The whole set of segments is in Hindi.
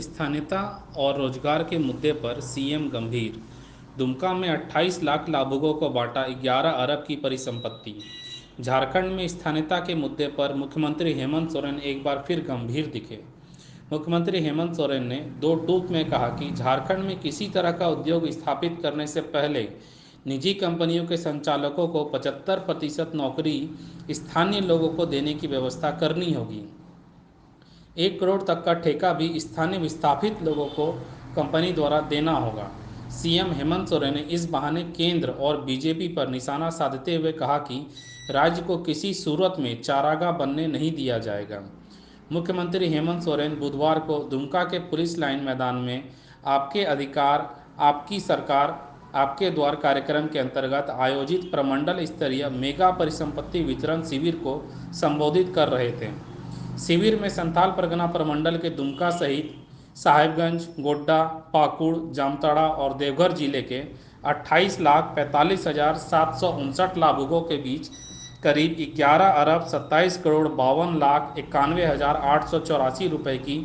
स्थानीयता और रोजगार के मुद्दे पर सीएम गंभीर। दुमका में 28 लाख लाभुकों को बांटा 11 अरब की परिसंपत्ति। झारखंड में स्थानीयता के मुद्दे पर मुख्यमंत्री हेमंत सोरेन एक बार फिर गंभीर दिखे। मुख्यमंत्री हेमंत सोरेन ने दो टूक में कहा कि झारखंड में किसी तरह का उद्योग स्थापित करने से पहले निजी कंपनियों के संचालकों को 75% नौकरी स्थानीय लोगों को देने की व्यवस्था करनी होगी। 1 करोड़ तक का ठेका भी स्थानीय विस्थापित लोगों को कंपनी द्वारा देना होगा। सीएम हेमंत सोरेन ने इस बहाने केंद्र और बीजेपी पर निशाना साधते हुए कहा कि राज्य को किसी सूरत में चारागाह बनने नहीं दिया जाएगा। मुख्यमंत्री हेमंत सोरेन बुधवार को दुमका के पुलिस लाइन मैदान में आपके अधिकार आपकी सरकार आपके द्वार कार्यक्रम के अंतर्गत आयोजित प्रमंडल स्तरीय मेगा परिसंपत्ति वितरण शिविर को संबोधित कर रहे थे। शिविर में संथाल परगना प्रमंडल के दुमका सहित साहेबगंज, गोड्डा, पाकुड़, जामताड़ा और देवघर जिले के 28,45,759 लाभुकों के बीच करीब 11 अरब 27 करोड़ 52,91,884 रुपये की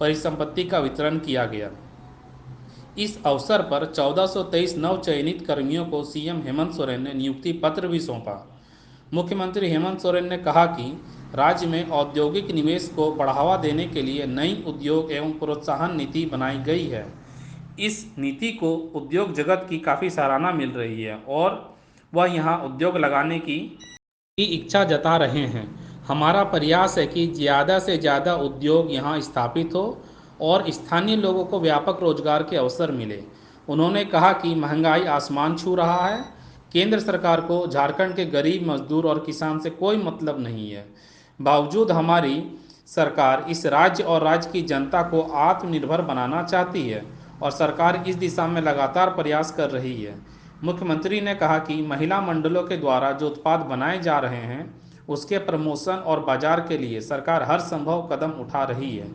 परिसंपत्ति का वितरण किया गया। इस अवसर पर 1423 नवचयनित कर्मियों को सीएम हेमंत सोरेन ने नियुक्ति पत्र भी सौंपा। मुख्यमंत्री हेमंत सोरेन ने कहा कि राज्य में औद्योगिक निवेश को बढ़ावा देने के लिए नई उद्योग एवं प्रोत्साहन नीति बनाई गई है। इस नीति को उद्योग जगत की काफ़ी सराहना मिल रही है और वह यहाँ उद्योग लगाने की इच्छा जता रहे हैं। हमारा प्रयास है कि ज़्यादा से ज़्यादा उद्योग यहाँ स्थापित हो और स्थानीय लोगों को व्यापक रोजगार के अवसर मिले। उन्होंने कहा कि महंगाई आसमान छू रहा है। केंद्र सरकार को झारखंड के गरीब मजदूर और किसान से कोई मतलब नहीं है। बावजूद हमारी सरकार इस राज्य और राज्य की जनता को आत्मनिर्भर बनाना चाहती है और सरकार इस दिशा में लगातार प्रयास कर रही है। मुख्यमंत्री ने कहा कि महिला मंडलों के द्वारा जो उत्पाद बनाए जा रहे हैं उसके प्रमोशन और बाजार के लिए सरकार हर संभव कदम उठा रही है।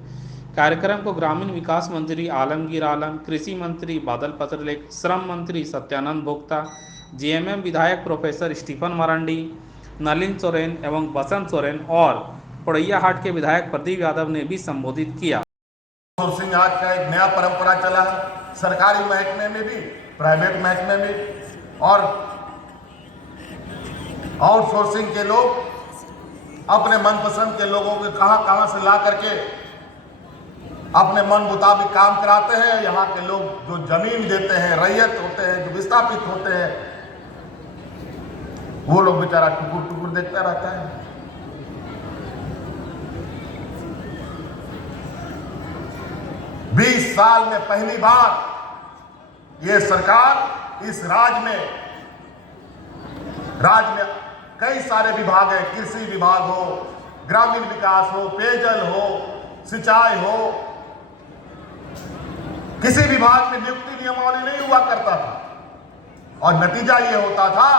कार्यक्रम को ग्रामीण विकास मंत्री आलमगीर आलम, कृषि मंत्री बादल पत्रलेख, श्रम मंत्री सत्यानंद भोक्ता, जेएमएम विधायक प्रोफेसर स्टीफन मरांडी, नलिन सोरेन एवं बसंत सोरेन और पोड़ैयाहाट के विधायक प्रदीप यादव ने भी संबोधित किया। आउटसोर्सिंग आज का एक नया परंपरा चला है, सरकारी महकमे में भी, प्राइवेट महकमे में, और आउटसोर्सिंग के लोग अपने मनपसंद के लोगों को कहां से ला करके अपने मन मुताबिक काम कराते हैं। यहाँ के लोग जो जमीन देते हैं, रैयत होते हैं, जो विस्थापित होते हैं, वो लोग बेचारा टुकुर टुकुर देखता रहता है। बीस साल में पहली बार ये सरकार इस राज्य में कई सारे विभाग हैं, कृषि विभाग हो, ग्रामीण विकास हो, पेयजल हो, सिंचाई हो, किसी विभाग में नियुक्ति नियमावली नहीं हुआ करता था और नतीजा ये होता था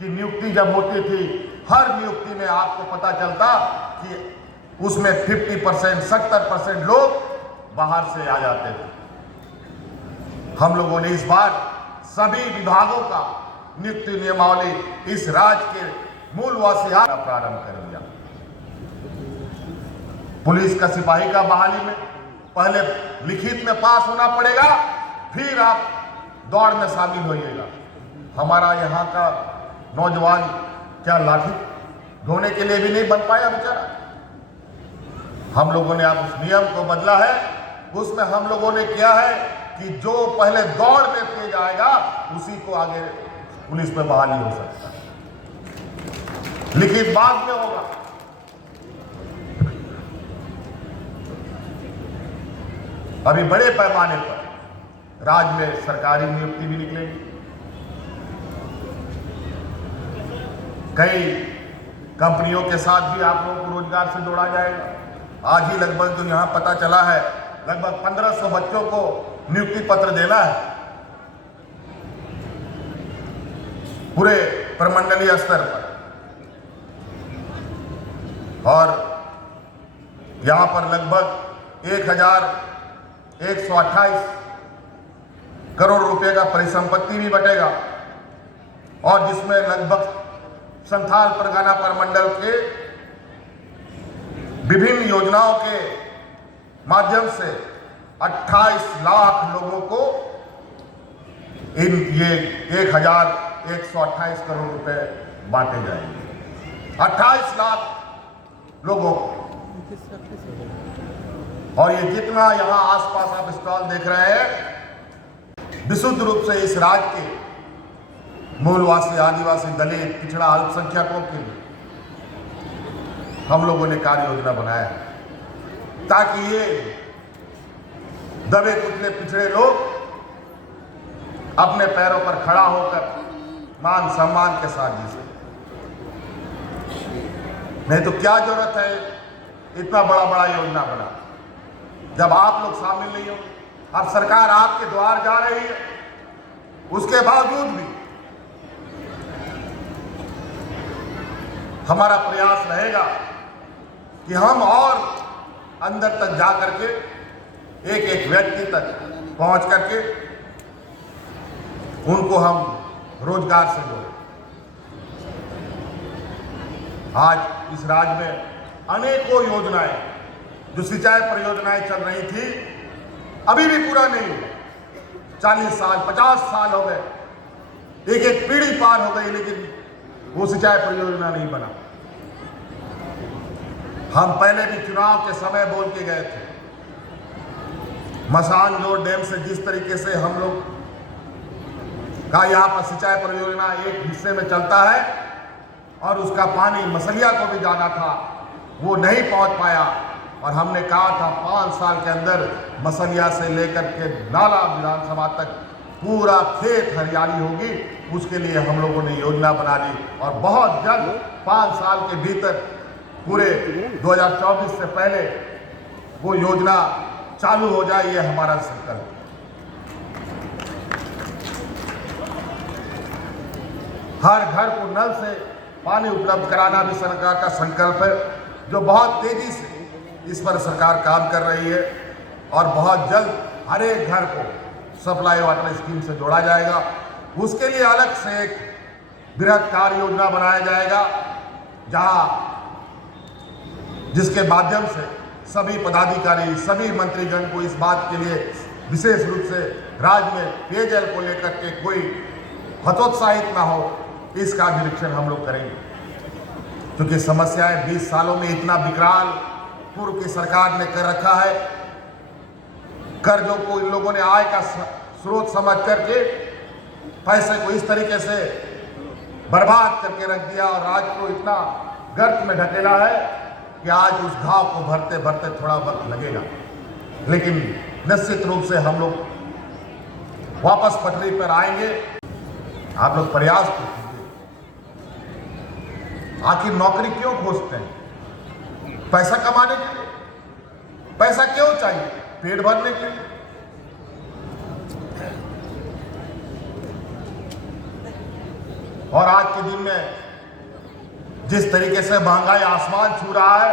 कि नियुक्ति जब होती थी, हर नियुक्ति में आपको पता चलता कि उसमें 50%, 70% लोग बाहर से आ जाते थे। हम लोगों ने इस बार सभी विभागों का नियुक्ति नियमावली इस राज्य के मूलवासी प्रारंभ कर दिया। पुलिस का सिपाही का बहाली में पहले लिखित में पास होना पड़ेगा, फिर आप दौड़ में शामिल होइएगा। हमारा यहाँ का नौजवान क्या लाठी ढोने के लिए भी नहीं बन पाया बेचारा। हम लोगों ने अब उस नियम को बदला है। उसमें हम लोगों ने किया है कि जो पहले दौड़ में तेज आएगा उसी को आगे पुलिस में बहाली हो सकता है, लिखित बाद में होगा। अभी बड़े पैमाने पर राज्य में सरकारी नियुक्ति भी निकलेगी। कई कंपनियों के साथ भी आप लोगों को रोजगार से जोड़ा जाएगा। आज ही लगभग जो यहाँ पता चला है, लगभग 1500 बच्चों को नियुक्ति पत्र देना है पूरे प्रमंडलीय स्तर पर, और यहाँ पर लगभग 1,128 करोड़ रुपए का परिसंपत्ति भी बटेगा और जिसमें लगभग संथाल परगना प्रमंडल के विभिन्न योजनाओं के माध्यम से 28 लाख लोगों को ये 1128 करोड़ रुपए बांटे जाएंगे। 28 लाख लोगों को। और ये जितना यहां आसपास आप स्टॉल देख रहे हैं, विशुद्ध रूप से इस राज्य के मूलवासी, आदिवासी, दलित, पिछड़ा, अल्पसंख्यकों के लिए हम लोगों ने कार्य योजना बनाया है, ताकि ये दबे कुचले पिछड़े लोग अपने पैरों पर खड़ा होकर मान सम्मान के साथ जी सके। नहीं तो क्या जरूरत है इतना बड़ा बड़ा योजना बना, जब आप लोग शामिल नहीं हो। अब सरकार आपके द्वार जा रही है, उसके बावजूद भी हमारा प्रयास रहेगा कि हम और अंदर तक जा करके एक एक व्यक्ति तक पहुंच करके उनको हम रोजगार से जोड़ें। आज इस राज्य में अनेकों योजनाएं, जो सिंचाई परियोजनाएं चल रही थी, अभी भी पूरा नहीं हुआ। 40 साल 50 साल हो गए, एक एक पीढ़ी पार हो गई, लेकिन वो सिंचाई परियोजना नहीं बना। हम पहले भी चुनाव के समय बोल के गए थे, मसानजोर डैम से जिस तरीके से हम लोग का यहाँ पर सिंचाई परियोजना एक हिस्से में चलता है और उसका पानी मसलिया को भी जाना था, वो नहीं पहुंच पाया। और हमने कहा था 5 साल के अंदर मसलिया से लेकर के नाला विधानसभा तक पूरा खेत हरियाली होगी। उसके लिए हम लोगों ने योजना बना ली और बहुत जल्द 5 साल के भीतर पूरे 2024 से पहले वो योजना चालू हो जाए, ये हमारा संकल्प। हर घर को नल से पानी उपलब्ध कराना भी सरकार का संकल्प है, जो बहुत तेजी से इस पर सरकार काम कर रही है। और बहुत जल्द हर एक घर को सप्लाई वाटर स्कीम से जोड़ा जाएगा। उसके लिए अलग से एक बृहद कार्य योजना बनाया जाएगा, जिसके माध्यम से सभी पदाधिकारी, सभी मंत्रीगण को इस बात के लिए विशेष रूप से राज्य में पेयजल को लेकर के कोई हतोत्साहित ना हो, इसका निरीक्षण हम लोग करेंगे। क्योंकि समस्याएं 20 सालों में इतना विकराल पूर्व की सरकार ने कर रखा है। कर्जों को इन लोगों ने आय का स्रोत समझ करके पैसे को इस तरीके से बर्बाद करके रख दिया और राज्य को इतना गर्त में ढकेला है कि आज उस घाव को भरते भरते थोड़ा वक्त लगेगा, लेकिन निश्चित रूप से हम लोग वापस पटरी पर आएंगे। आप लोग प्रयास कीजिए। आखिर नौकरी क्यों खोजते हैं? पैसा कमाने के लिए। पैसा क्यों चाहिए? पेट भरने के लिए। और आज के दिन में जिस तरीके से महंगाई आसमान छू रहा है,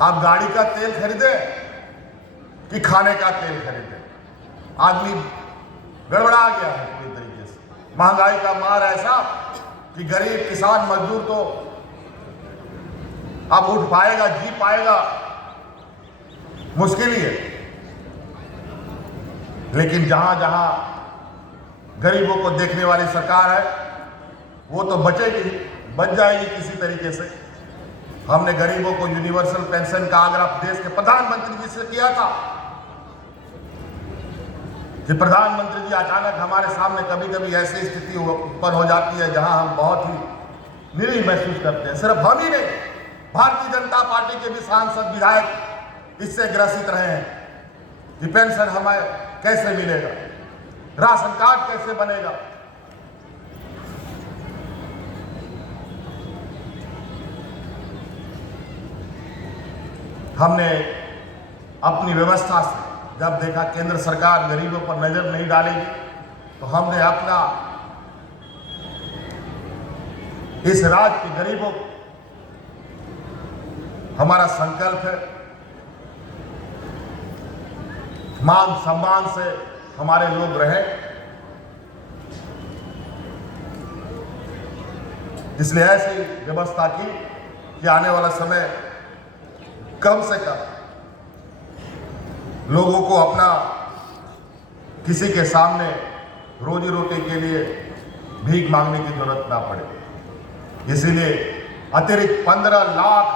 आप गाड़ी का तेल खरीदे कि खाने का तेल खरीदे, आदमी गड़बड़ा गया है पूरी तरीके से। महंगाई का मार ऐसा कि गरीब किसान मजदूर तो अब उठ पाएगा, जी पाएगा, मुश्किल ही है। लेकिन जहां जहां गरीबों को देखने वाली सरकार है, वो तो बचेगी, बच जाएगी किसी तरीके से। हमने गरीबों को यूनिवर्सल पेंशन का आग्रह देश के प्रधानमंत्री जी से किया था कि प्रधानमंत्री जी, अचानक हमारे सामने कभी कभी ऐसी स्थिति उत्पन्न हो जाती है जहां हम बहुत ही निरीह महसूस करते हैं। सिर्फ हम ही नहीं, भारतीय जनता पार्टी के भी सांसद, विधायक इससे ग्रसित रहे हैं कि पेंशन हमें कैसे मिलेगा, राशन कार्ड कैसे बनेगा। हमने अपनी व्यवस्था से जब देखा केंद्र सरकार गरीबों पर नजर नहीं डालेगी, तो हमने अपना इस राज्य के गरीबों को, हमारा संकल्प है मान सम्मान से हमारे लोग रहे। इसलिए ऐसी व्यवस्था की कि आने वाला समय कम से कम लोगों को अपना किसी के सामने रोजी रोटी के लिए भीख मांगने की जरूरत ना पड़े। इसीलिए अतिरिक्त 15 लाख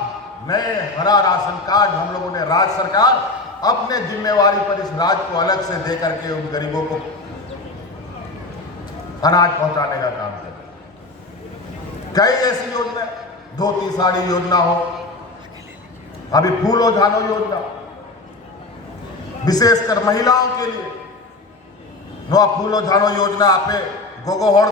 नए हरा राशन कार्ड हम लोगों ने राज्य सरकार अपने जिम्मेवारी पर इस राज्य को अलग से दे करके उन गरीबों को अनाज पहुंचाने का काम किया। कई ऐसी योजना, धोती साड़ी योजना हो, अभी फूलो झानो योजना, विशेषकर महिलाओं के लिए नो फूलो झानो योजना आपे गोगो होड़